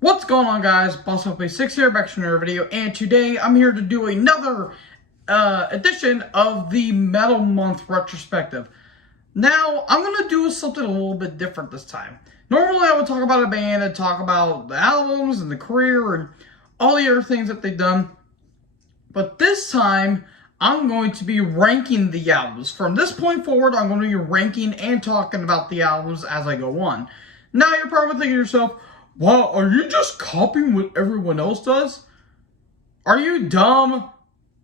What's going on, guys? BossOP6 here, back to another video, and today I'm here to do another edition of the Metal Month retrospective. Now, I'm going to do something a little bit different this time. Normally, I would talk about a band and talk about the albums and the career and all the other things that they've done. But this time, I'm going to be ranking the albums. From this point forward, I'm going to be ranking and talking about the albums as I go on. Now, you're probably thinking to yourself, wow, are you just copying what everyone else does? Are you dumb?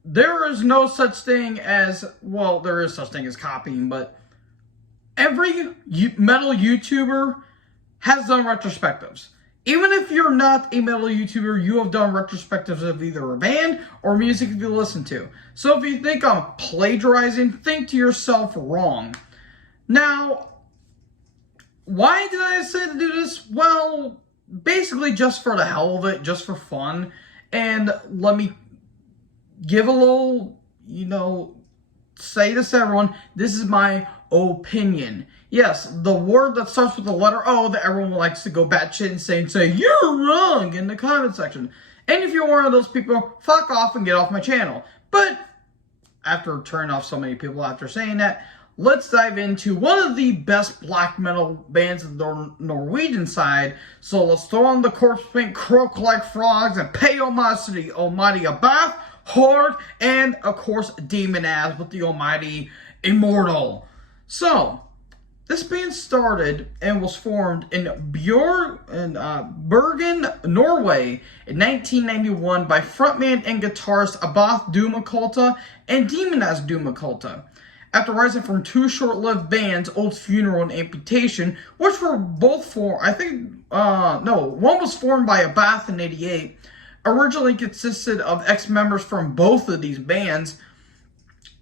There is no such thing as, well, there is such thing as copying, but every metal YouTuber has done retrospectives. Even if you're not a metal YouTuber, you have done retrospectives of either a band or music you listen to. So if you think I'm plagiarizing, think to yourself wrong. Now, why did I say to do this? Well, basically just for the hell of it, just for fun. And let me give a little, say this to everyone, this is my opinion. Yes, the word that starts with the letter O that everyone likes to go batshit insane and say, you're wrong in the comment section. And if you're one of those people, fuck off and get off my channel. But after turning off so many people after saying that, let's dive into one of the best black metal bands of the Norwegian side. So let's throw on the corpse paint, croak like frogs, and pay homage to the almighty Abath, Horde, and of course Demonaz with the almighty Immortal. So, this band started and was formed in Bergen, Norway in 1991 by frontman and guitarist Abath Dumaculta and Demonaz Dumaculta. After rising from two short-lived bands, Old Funeral and Amputation, which were both formed, one was formed by Abath in '88, originally consisted of ex-members from both of these bands.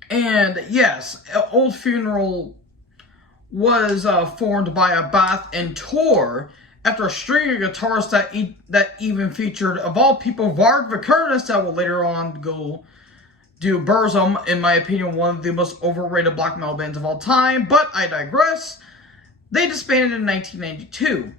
And yes, Old Funeral was formed by Abath and Tor after a string of guitarists that even featured, of all people, Varg Vikernes, that will later on go do Burzum, in my opinion, one of the most overrated black metal bands of all time, but I digress. They disbanded in 1992.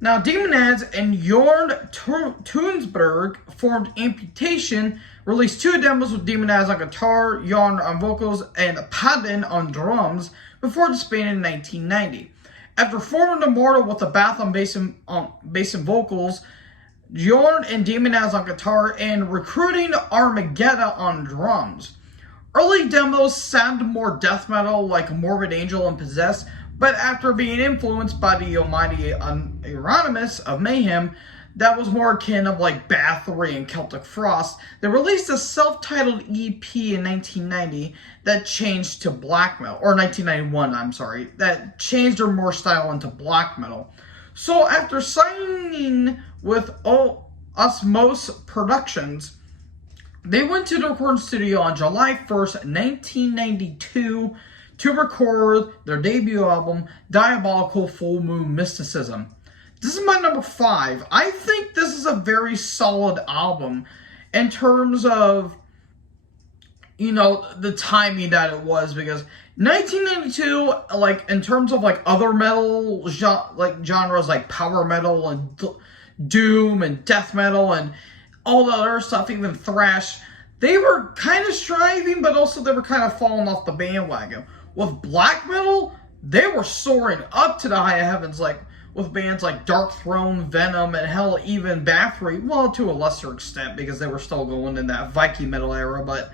Now, Demonaz and Jorn Tunsberg formed Amputation, released two demos with Demonaz on guitar, Jorn on vocals, and Padden on drums, before disbanding in 1990. After forming Immortal with Abath on bass and vocals, Jorn and Demonaz on guitar, and recruiting Armageddon on drums. Early demos sounded more death metal like Morbid Angel and Possessed, but after being influenced by the almighty Euronymous of Mayhem, that was more akin of like Bathory and Celtic Frost, they released a self-titled EP in 1990 that changed to black metal, or 1991, I'm sorry, that changed their more style into black metal. So after signing with Osmose Productions, they went to the recording studio on July 1st, 1992 to record their debut album, Diabolical Full Moon Mysticism. This is my number 5. I think this is a very solid album in terms of, the timing that it was, because 1992, like, in terms of, like, other metal genres, like power metal and doom and death metal and all the other stuff, even thrash, they were kind of striving, but also they were kind of falling off the bandwagon. With black metal, they were soaring up to the high heavens, like, with bands like Dark Throne, Venom, and hell, even Bathory, well, to a lesser extent, because they were still going in that Viking metal era, but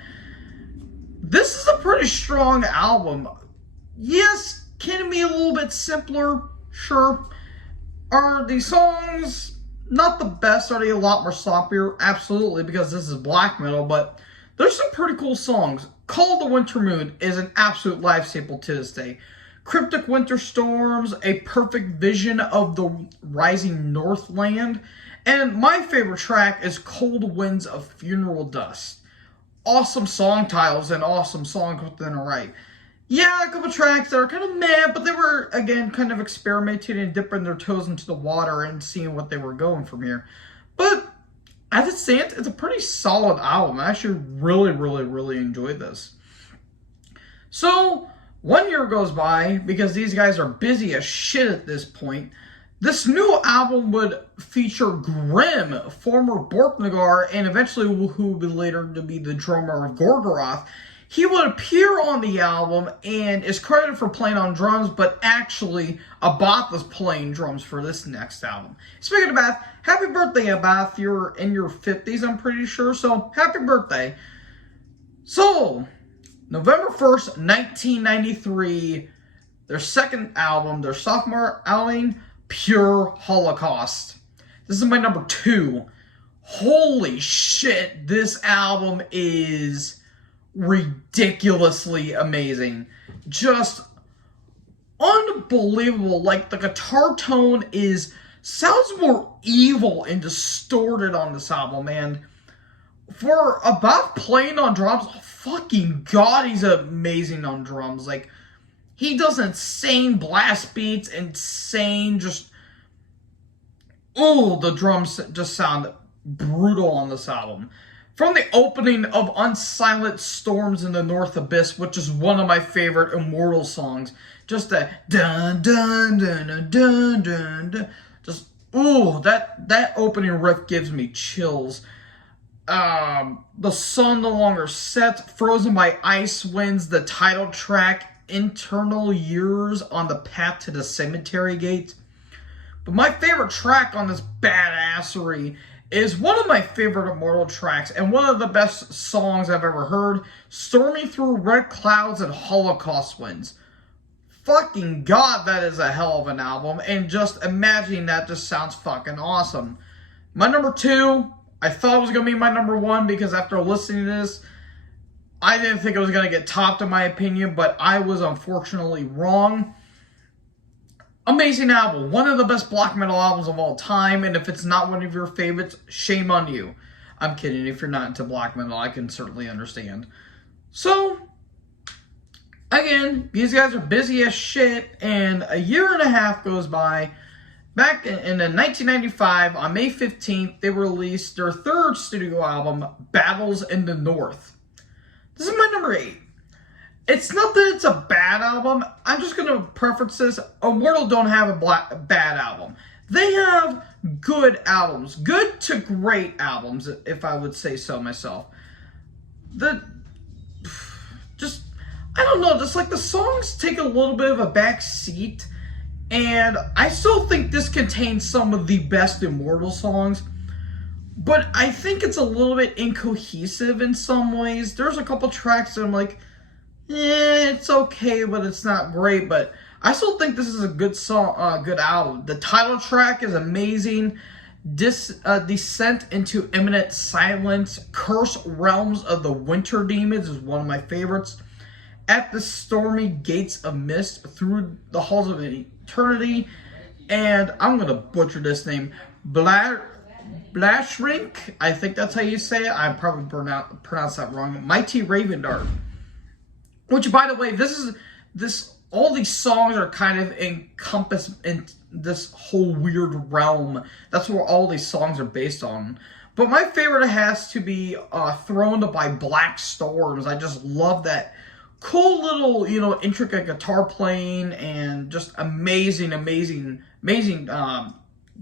this is a pretty strong album. Yes, can it be a little bit simpler? Sure. Are the songs not the best? Are they a lot more sloppier? Absolutely, because this is black metal, but there's some pretty cool songs. Call the Winter Moon is an absolute live staple to this day. Cryptic Winter Storms, a perfect vision of the rising Northland. And my favorite track is Cold Winds of Funeral Dust. Awesome song titles and awesome songs within a right. Yeah, a couple tracks that are kind of meh, but they were, again, kind of experimenting and dipping their toes into the water and seeing what they were going from here. But as it stands, it's a pretty solid album. I actually really enjoyed this. So, 1 year goes by, because these guys are busy as shit at this point. This new album would feature Grimm, former Borknagar, and eventually who would be later to be the drummer of Gorgoroth. He would appear on the album and is credited for playing on drums, but actually Abath is playing drums for this next album. Speaking of Abath, happy birthday, Abath. You're in your 50s, I'm pretty sure, so happy birthday. So, November 1st, 1993, their second album, their sophomore album, Pure Holocaust. This is my number 2. Holy shit, this album is ridiculously amazing. Just unbelievable. Like, the guitar tone sounds more evil and distorted on this album, and for Abath playing on drums, oh, fucking god, he's amazing on drums. Like, he does insane blast beats, insane the drums just sound brutal on this album. From the opening of Unsilent Storms in the North Abyss, which is one of my favorite Immortal songs, just that dun dun dun dun dun dun, dun. Just that opening riff gives me chills. The Sun No Longer Sets, Frozen by Ice Winds, the title track, Internal Years on the Path to the Cemetery Gate. But my favorite track on this badassery is one of my favorite Immortal tracks and one of the best songs I've ever heard, Storming Through Red Clouds and Holocaust Winds. Fucking god, that is a hell of an album, and just imagining that just sounds fucking awesome. My number 2, I thought it was going to be my number 1 because after listening to this, I didn't think it was going to get topped in my opinion, but I was unfortunately wrong. Amazing album. One of the best black metal albums of all time, and if it's not one of your favorites, shame on you. I'm kidding. If you're not into black metal, I can certainly understand. So, again, these guys are busy as shit, and a year and a half goes by. Back in 1995, on May 15th, they released their third studio album, Battles in the North. This is my number 8. It's not that it's a bad album. I'm just going to preference this. Immortal don't have a bad album. They have good albums. Good to great albums, if I would say so myself. I don't know, just like the songs take a little bit of a back seat. And I still think this contains some of the best Immortal songs. But I think it's a little bit incohesive in some ways. There's a couple tracks that I'm like, it's okay, but it's not great. But I still think this is a good song, good album. The title track is amazing. Descent into Imminent Silence, Cursed Realms of the Winter Demons is one of my favorites. At the Stormy Gates of Mist, Through the Halls of Eternity, and I'm going to butcher this name, Blashrink, I think that's how you say it. I probably pronounced that wrong. Mighty Ravendart. Which, by the way, all these songs are kind of encompassed in this whole weird realm. That's where all these songs are based on. But my favorite has to be Throned by Black Storms. I just love that cool little, intricate guitar playing and just amazing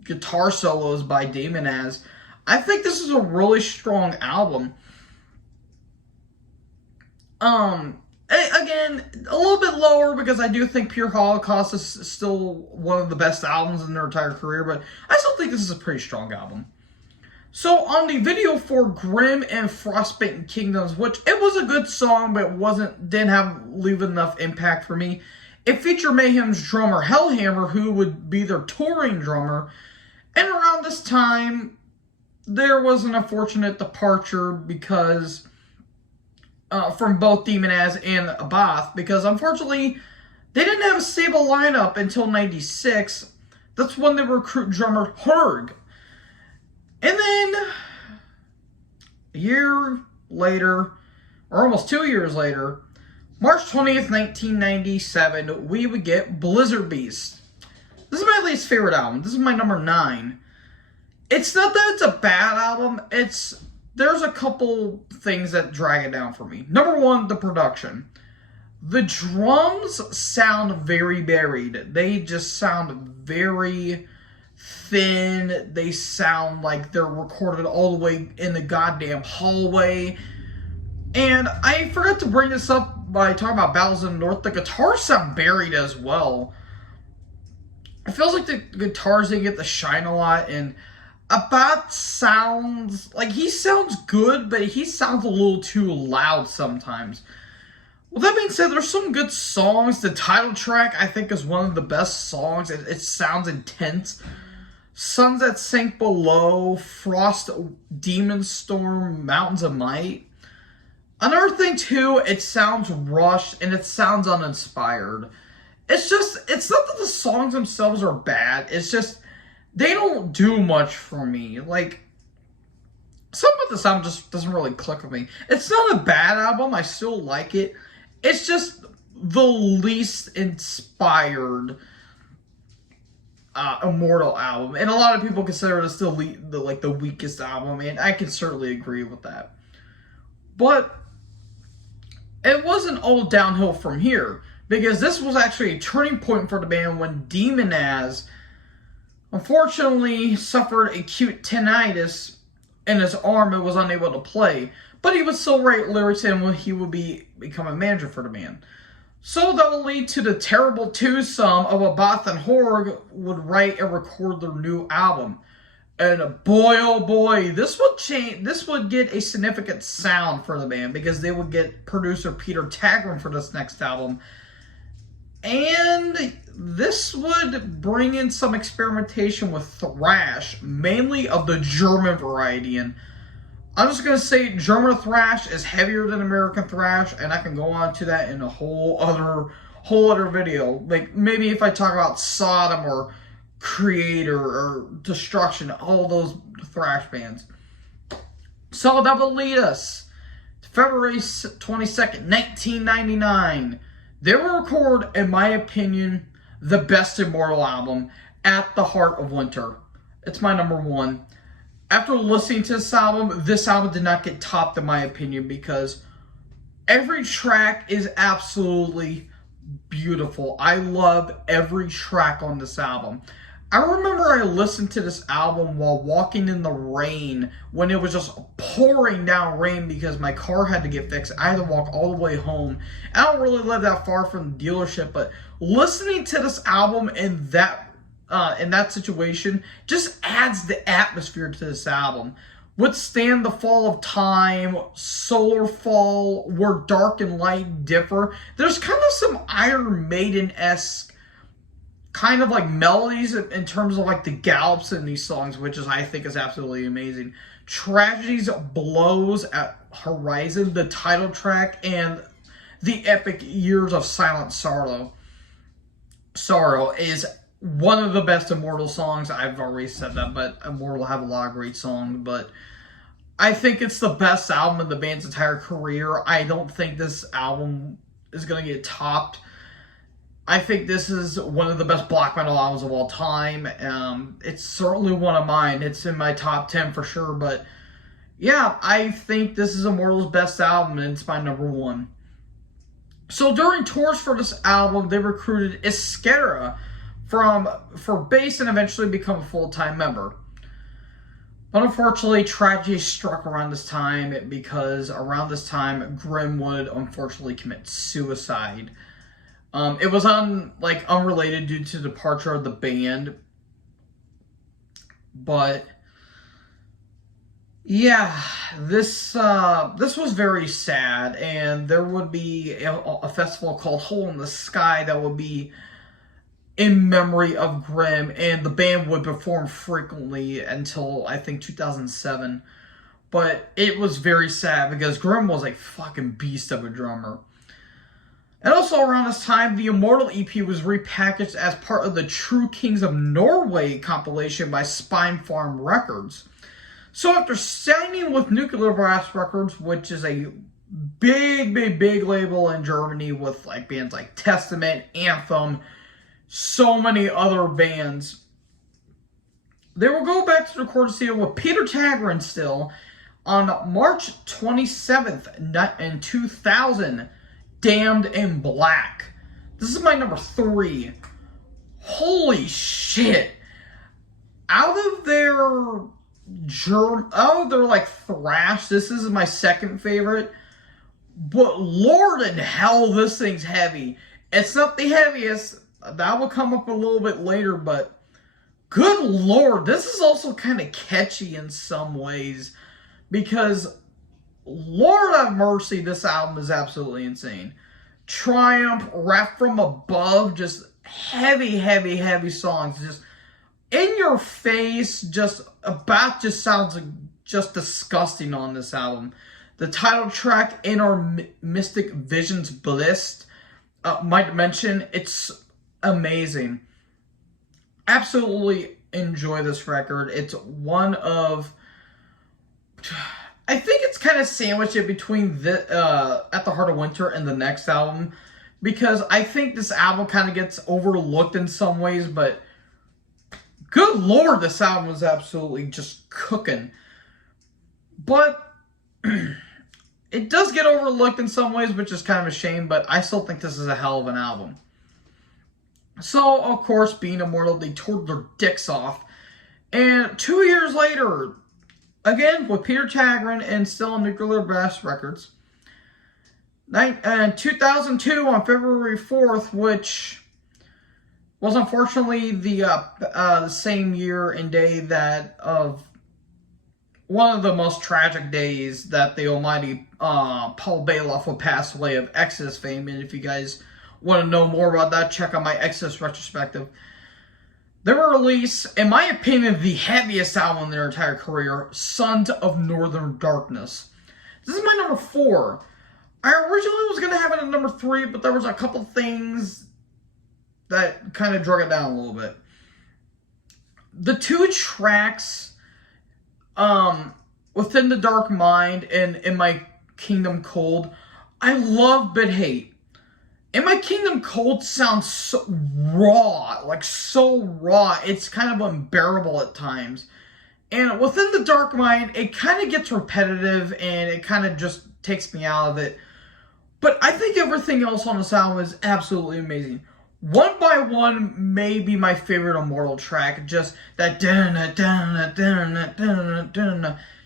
guitar solos by Daemonaz. I think this is a really strong album. Again, a little bit lower because I do think Pure Holocaust is still one of the best albums in their entire career, but I still think this is a pretty strong album. So on the video for Grimm and Frostbitten Kingdoms, which it was a good song, but didn't leave enough impact for me. It featured Mayhem's drummer Hellhammer, who would be their touring drummer. And around this time, there was an unfortunate departure because from both Daemonaz and Abath, because unfortunately they didn't have a stable lineup until '96. That's when they recruit drummer Hurg. And then, a year later, or almost 2 years later, March 20th, 1997, we would get Blizzard Beast. This is my least favorite album. This is my number 9. It's not that it's a bad album. There's a couple things that drag it down for me. Number 1, the production. The drums sound very buried. They just sound very thin. They sound like they're recorded all the way in the goddamn hallway. And I forgot to bring this up by talking about Battles in the North. The guitars sound buried as well. It feels like the guitars didn't get the shine a lot, and Abbott sounds like he sounds good, but he sounds a little too loud sometimes. Well, that being said, there's some good songs. The title track, I think, is one of the best songs. It sounds intense. Suns That Sink Below, Frost, Demon Storm, Mountains of Might. Another thing, too, it sounds rushed and it sounds uninspired. It's not that the songs themselves are bad. It's just, they don't do much for me. Like, something about this album just doesn't really click with me. It's not a bad album. I still like it. It's just the least inspired Immortal album. And a lot of people consider this the weakest album. And I can certainly agree with that. But it wasn't all downhill from here, because this was actually a turning point for the band when Demonaz unfortunately suffered acute tinnitus in his arm and was unable to play. But he would still write lyrics in when he would become a manager for the band. So that will lead to the terrible twosome of Abbott and Horg would write and record their new album. And boy, oh boy, this would get a significant sound for the band, because they would get producer Peter Tagrin for this next album. And this would bring in some experimentation with thrash, mainly of the German variety. And I'm just going to say German thrash is heavier than American thrash, and I can go on to that in a whole other video. Like, maybe if I talk about Sodom or Creator or Destruction, all those thrash bands. So that will lead us to February 22nd, 1999. They will record, in my opinion, the best Immortal album, At the Heart of Winter. It's my number one. After listening to this album did not get topped, in my opinion, because every track is absolutely beautiful. I love every track on this album. I remember I listened to this album while walking in the rain when it was just pouring down rain because my car had to get fixed. I had to walk all the way home. I don't really live that far from the dealership, but listening to this album in that situation just adds the atmosphere to this album. Withstand the Fall of Time, Solar Fall, Where Dark and Light Differ. There's kind of some Iron Maiden-esque kind of like melodies in terms of like the gallops in these songs, which I think is absolutely amazing. Tragedies Blows at Horizon, the title track, and the epic Years of Silent Sorrow is one of the best Immortal songs. I've already said that, but Immortal have a lot of great songs, but I think it's the best album in the band's entire career. I don't think this album is going to get topped. I think this is one of the best black metal albums of all time. It's certainly one of mine. It's in my top 10 for sure. But yeah, I think this is Immortal's best album, and it's my number one. So during tours for this album, they recruited Iskera for bass and eventually become a full-time member. But unfortunately, tragedy struck around this time, because around this time, Grimm would unfortunately commit suicide. It was unrelated due to the departure of the band. But yeah, this was very sad, and there would be a festival called Hole in the Sky that would be in memory of Grimm, and the band would perform frequently until I think 2007. But it was very sad because Grimm was a fucking beast of a drummer. And also around this time, the Immortal EP was repackaged as part of the True Kings of Norway compilation by Spine Farm Records. So after signing with Nuclear Blast Records, which is a big label in Germany with like bands like Testament, Anthem, so many other bands, they will go back to the recording studio with Peter Tagrin still on March 27th in 2000. Damned in Black. This is my number 3. Holy shit. out of their like thrash, this is my second favorite. But Lord in hell, this thing's heavy. It's not the heaviest. That will come up a little bit later, but good Lord, this is also kind of catchy in some ways. Because, Lord have mercy, this album is absolutely insane. Triumph, Rap from Above, just heavy, heavy, heavy songs. Just in your face, just sounds just disgusting on this album. The title track, In Our Mystic Visions Bliss, might mention, it's amazing. Absolutely enjoy this record. It's one of, I think it's kind of sandwiched in between At the Heart of Winter and the next album, because I think this album kind of gets overlooked in some ways, but good Lord, this album is absolutely just cooking. But it does get overlooked in some ways, which is kind of a shame, but I still think this is a hell of an album. So, of course, being Immortal, they toured their dicks off. And 2 years later, again, with Peter Chagrin and still on Nuclear Blast Records, 2002 on February 4th, which was unfortunately the same year and day that of one of the most tragic days that the almighty Paul Bailoff would pass away of Exodus fame. And if you guys want to know more about that, check out my Exodus retrospective. They were released, in my opinion, the heaviest album in their entire career, Sons of Northern Darkness. This is my number 4. I originally was going to have it at number 3, but there was a couple things that kind of drug it down a little bit. The 2 tracks, Within the Dark Mind and In My Kingdom Cold, I love but hate. In My Kingdom Cold sounds so raw, like so raw, it's kind of unbearable at times. And Within the Dark Mind, it kind of gets repetitive and it kind of just takes me out of it. But I think everything else on this album is absolutely amazing. One by One may be my favorite Immortal track. Just that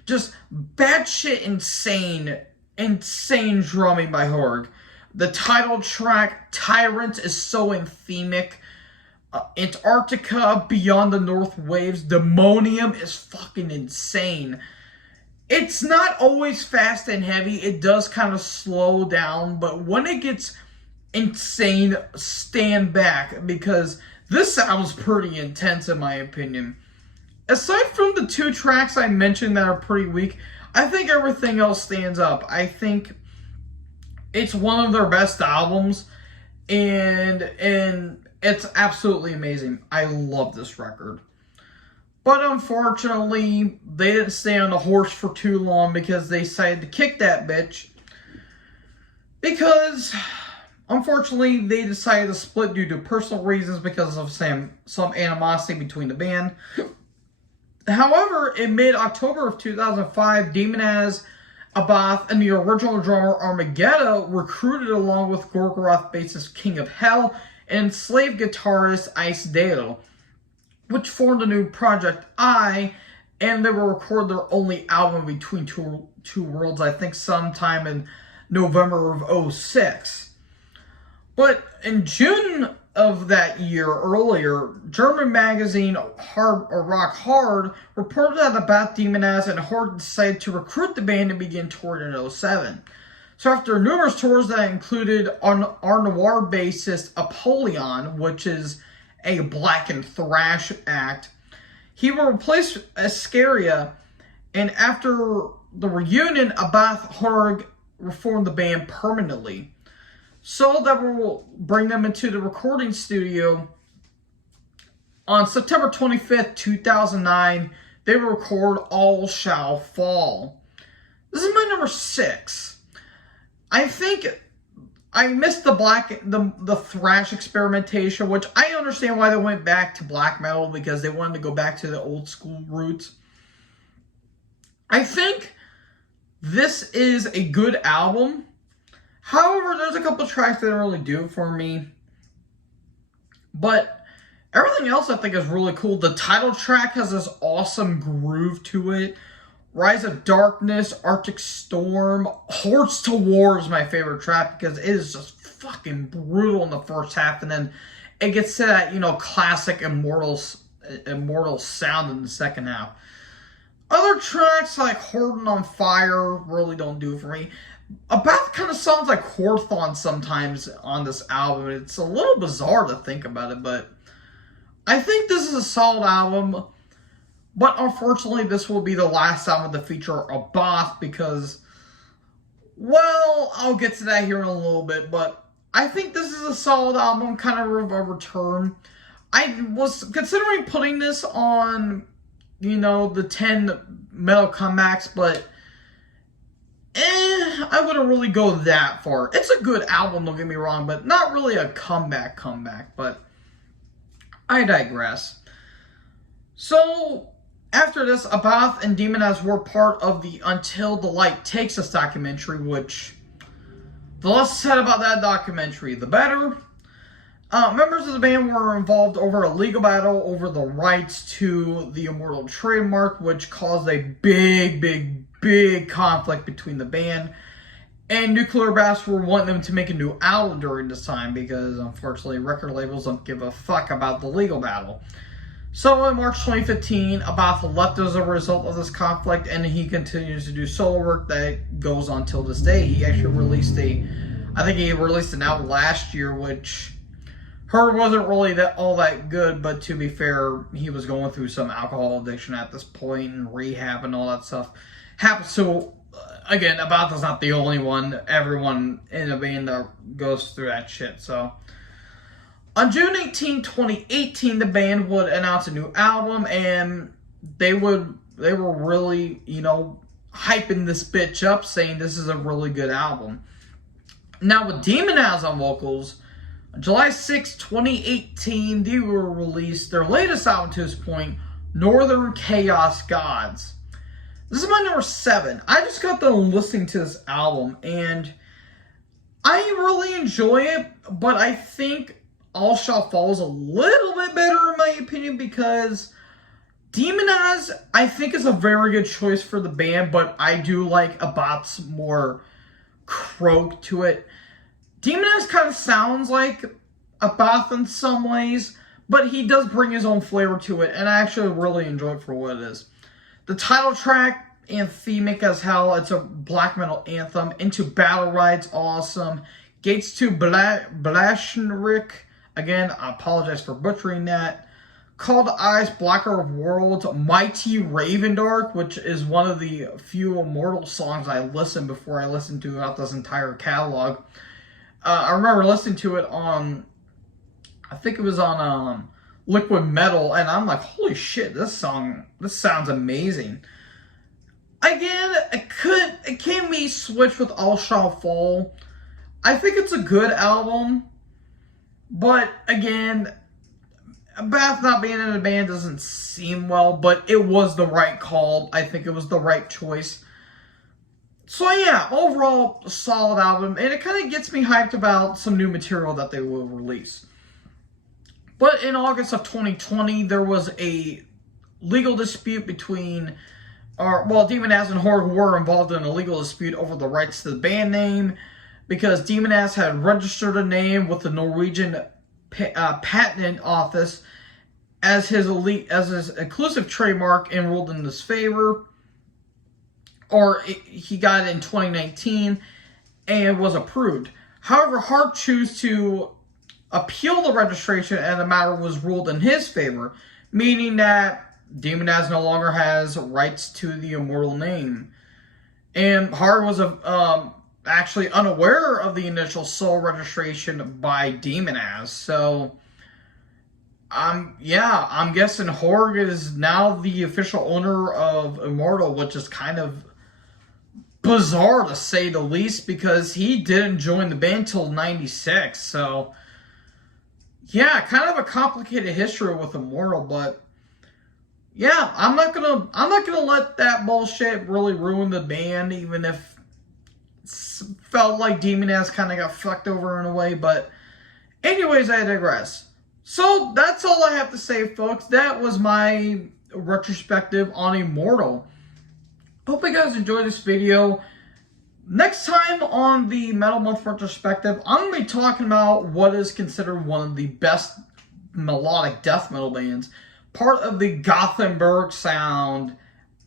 just batshit insane drumming by Horg. The title track, Tyrant, is so anthemic. Antarctica, Beyond the North Waves, Demonium is fucking insane. It's not always fast and heavy. It does kind of slow down, but when it gets insane, stand back, because this album's pretty intense in my opinion. Aside from the 2 tracks I mentioned that are pretty weak, I think everything else stands up. I think it's one of their best albums, and it's absolutely amazing. I love this record. But unfortunately, they didn't stay on the horse for too long because they decided to kick that bitch. Because, unfortunately, they decided to split due to personal reasons because of some animosity between the band. However, in mid-October of 2005, Demonaz, Abath, and the original drummer Armageddon recruited along with Gorgoroth bassist King of Hell and enslaved guitarist Ice Dale, which formed a new Project I, and they will record their only album Between Two Worlds, I think sometime in November of 2006. But in June of that year earlier, German magazine Rock Hard reported that Abath, Demonaz, and Horg decided to recruit the band and begin touring in 2007. So after numerous tours that included our Noir bassist Apollyon, which is a black and thrash act, he will replace Ascaria, and after the reunion, Abath Horg reformed the band permanently. So that will bring them into the recording studio. On September 25th, 2009, they will record All Shall Fall. This is my number 6. I think I missed the thrash experimentation, which I understand why they went back to black metal, because they wanted to go back to the old school roots. I think this is a good album. However, there's a couple tracks that don't really do it for me. But Everything else I think is really cool. The title track has this awesome groove to it. Rise of Darkness, Arctic Storm, Hordes to War is my favorite track because it is just fucking brutal in the first half, and then it gets to that, classic Immortal sound in the second half. Other tracks like Horden on Fire really don't do it for me. Abath kind of sounds like Horthon sometimes on this album. It's a little bizarre to think about it, but I think this is a solid album. But unfortunately, this will be the last album to feature Abath because, well, I'll get to that here in a little bit, but I think this is a solid album, kind of a return. I was considering putting this on, the 10 metal comebacks, but I wouldn't really go that far. It's a good album, don't get me wrong, but not really a comeback, but I digress. So, after this, Abath and Demonaz were part of the Until the Light Takes Us documentary, which, the less said about that documentary, the better. Members of the band were involved over a legal battle over the rights to the Immortal trademark, which caused a big conflict between the band. And Nuclear Blast were wanting them to make a new album during this time because, unfortunately, record labels don't give a fuck about the legal battle. So in March 2015, Abath left as a result of this conflict, and he continues to do solo work that goes on till this day. He actually released an album last year, which wasn't really all that good, but to be fair, he was going through some alcohol addiction at this point, and rehab and all that stuff. So, again, Abath is not the only one. Everyone in the band goes through that shit, so. On June 18, 2018, the band would announce a new album, and they were really, hyping this bitch up, saying this is a really good album. Now, with Demonaz on vocals, on July 6, 2018, they were released their latest album to this point, Northern Chaos Gods. This is my number 7. I just got done listening to this album, and I really enjoy it, but I think All Shall Fall is a little bit better in my opinion because Demonaz, I think, is a very good choice for the band, but I do like Abath's more croak to it. Demonaz kind of sounds like Abath in some ways, but he does bring his own flavor to it, and I actually really enjoy it for what it is. The title track, anthemic as hell, it's a black metal anthem. Into Battle Ride's awesome. Gates to Blashenrik, again, I apologize for butchering that. Call to Eyes, Blacker of Worlds, Mighty Ravendark, which is one of the few Immortal songs I listened before I listened to out this entire catalog. I remember listening to it on, I think it was on Liquid Metal, and I'm like, holy shit, this sounds amazing. Again, it can be switched with All Shall Fall. I think it's a good album, but again, Abath not being in the band doesn't seem well, but it was the right call. I think it was the right choice. So yeah, overall, a solid album, and it kind of gets me hyped about some new material that they will release. But in August of 2020, there was a legal dispute between, Demonaz and Horde were involved in a legal dispute over the rights to the band name, because Demonaz had registered a name with the Norwegian Patent Office as his exclusive trademark and ruled in his favor. He got it in 2019 and was approved. However, Hart chose to appeal the registration and the matter was ruled in his favor, meaning that Demonaz no longer has rights to the Immortal name. And Hart was actually unaware of the initial sole registration by Demonaz. So, I'm guessing Horg is now the official owner of Immortal, which is kind of bizarre to say the least, because he didn't join the band till '96. So, yeah, kind of a complicated history with Immortal, but yeah, I'm not gonna let that bullshit really ruin the band, even if it felt like Demonaz kind of got fucked over in a way. But anyways, I digress. So that's all I have to say, folks. That was my retrospective on Immortal. Hope you guys enjoyed this video. Next time on the Metal Month retrospective, I'm going to be talking about what is considered one of the best melodic death metal bands, part of the Gothenburg sound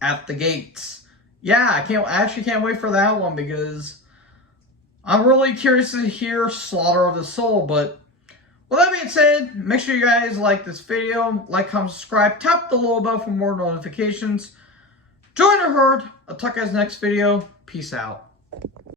at the gates. Yeah, I actually can't wait for that one because I'm really curious to hear Slaughter of the Soul. But with that being said, make sure you guys like this video, like, comment, subscribe, tap the little bell for more notifications. Join the herd. I'll talk to you guys next video. Peace out.